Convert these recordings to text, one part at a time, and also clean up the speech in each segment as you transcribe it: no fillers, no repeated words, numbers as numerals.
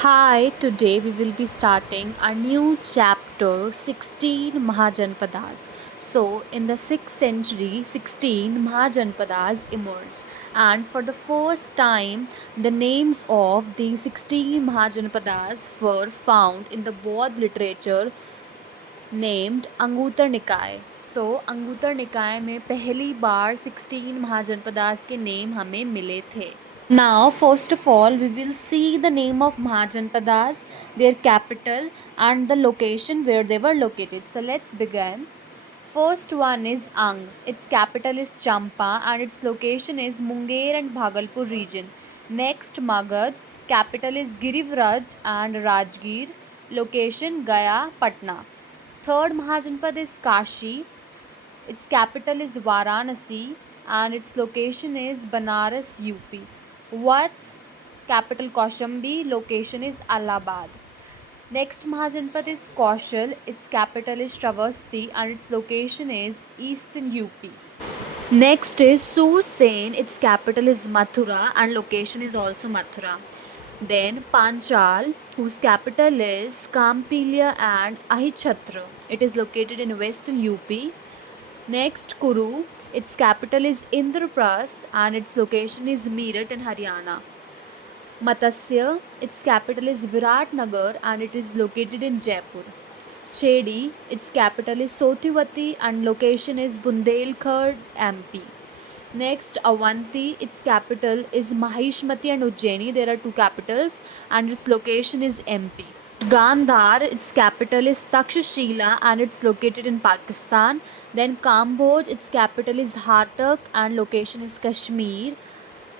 Hi, today we will be starting a new chapter 16 Mahajanpadas. So, in the 6th century, 16 Mahajanpadas emerged, and for the first time, the names of the 16 Mahajanpadas were found in the Bodh literature named अंगूतर निकाय. So, अंगूतर निकाय में पहली बार 16 महाजनपदास के name हमें मिले थे. Now, first of all, we will see the name of Mahajanpadas, their capital, and the location where they were located. So, let's begin. First one is Ang. Its capital is Champa and its location is Munger and Bhagalpur region. Next, Magad. Capital is Girivraj and Rajgir. Location Gaya, Patna. Third Mahajanpad is Kashi. Its capital is Varanasi and its location is Banaras, UP. What's capital Kaushambi, location is Allahabad. Next Mahajanpad is Kaushal, its capital is Shravasti and its location is Eastern UP. Next is Sursen, its capital is Mathura and location is also Mathura. Then Panchal, whose capital is Kampilia and Ahichatra. It is located in western UP. Next, Kuru. Its capital is Indrapras and its location is Meerut in Haryana. Matsya. Its capital is Viratnagar and it is located in Jaipur. Chedi. Its capital is Sotivati and location is Bundelkhand, MP. Next, Avanti. Its capital is Mahishmati and Ujjaini. There are two capitals and its location is MP. Gandhar, its capital is Takshashila and it's located in Pakistan. Then Kamboj, its capital is Hatak and location is Kashmir.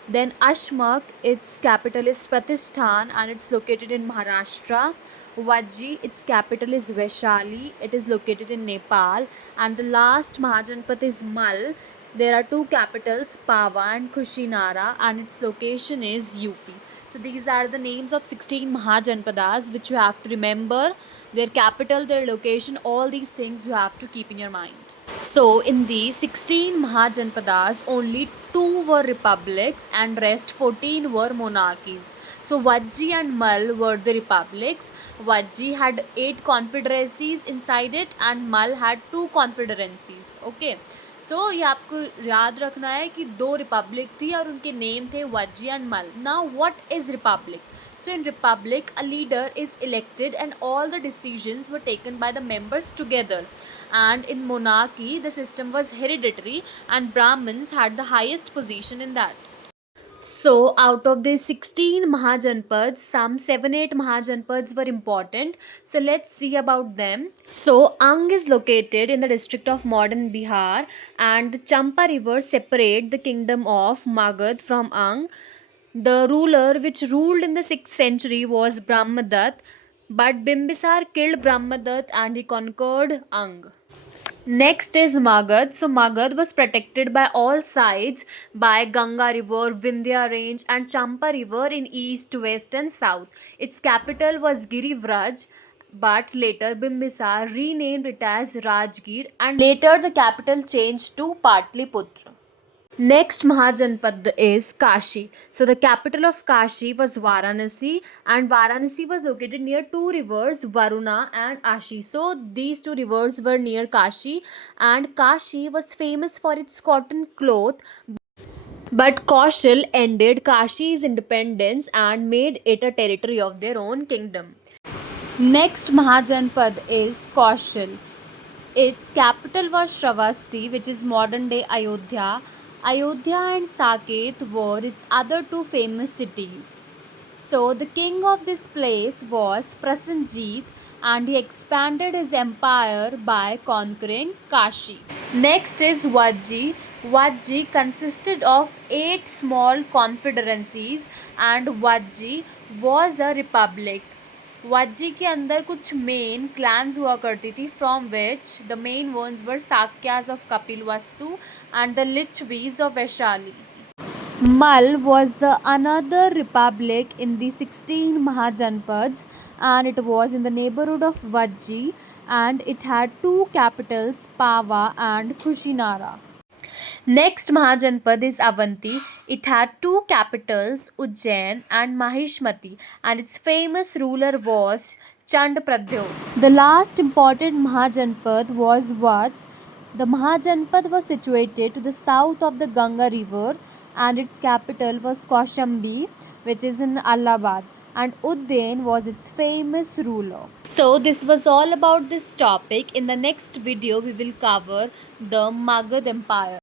Then Ashmak, its capital is Pratishthan and it's located in Maharashtra. Vajji, its capital is Vaishali, it is located in Nepal. And the last Mahajanpat is Mal. There are two capitals, Pava and Kushinara, and its location is UP. So these are the names of 16 Mahajanpadas which you have to remember. Their capital, their location, all these things you have to keep in your mind. So, in the 16 Mahajanpadas, only 2 were republics and rest 14 were monarchies. So, Vajji and Mal were the republics. Vajji had 8 confederacies inside it and Mal had 2 confederacies. Okay. सो ये आपको याद रखना है कि 2 Republic थी और उनके name थे वज्जी एंड मल. Now what is Republic? So in republic, a leader is elected and all the decisions were taken by the members together. And in monarchy, the system was hereditary and Brahmins had the highest position in that. So, out of the 16 Mahajanpads, some 7-8 Mahajanpads were important. So, let's see about them. So, Ang is located in the district of modern Bihar, and the Champa River separate the kingdom of Magad from Ang. The ruler which ruled in the 6th century was Brahmadat, but Bimbisar killed Brahmadat and he conquered Ang. Next is Magad. So Magad was protected by all sides by Ganga River, Vindhya Range and Champa River in east, west and south. Its capital was Girivraj, but later Bimbisar renamed it as Rajgir and later the capital changed to Patliputra. Next Mahajanpad is Kashi. So the capital of Kashi was Varanasi and Varanasi was located near two rivers Varuna and Ashi. So these two rivers were near Kashi and Kashi was famous for its cotton cloth, but Kaushal ended Kashi's independence and made it a territory of their own kingdom. Next Mahajanpad is Kaushal. Its capital was Shravasti, which is modern day Ayodhya. Ayodhya and Saket were its other two famous cities. So, the king of this place was Prasenjit and he expanded his empire by conquering Kashi. Next is Vajji. Vajji consisted of 8 small confederacies and Vajji was a republic. Vajji के अंदर कुछ main clans हुआ करती थी from which the main ones were Sakyas of Kapilavastu and the Licchavis of Vaishali. Mal was the another republic in the 16 Mahajanpads and it was in the neighborhood of Vajji and it had two capitals Pava and Kushinara. Next Mahajanpad is Avanti. It had two capitals, Ujjain and Mahishmati, and its famous ruler was Chandpradyo. The last important Mahajanpad was Vats. The Mahajanpad was situated to the south of the Ganga river, and its capital was Kaushambi, which is in Allahabad, and Uddain was its famous ruler. So this was all about this topic. In the next video we will cover the Magad Empire.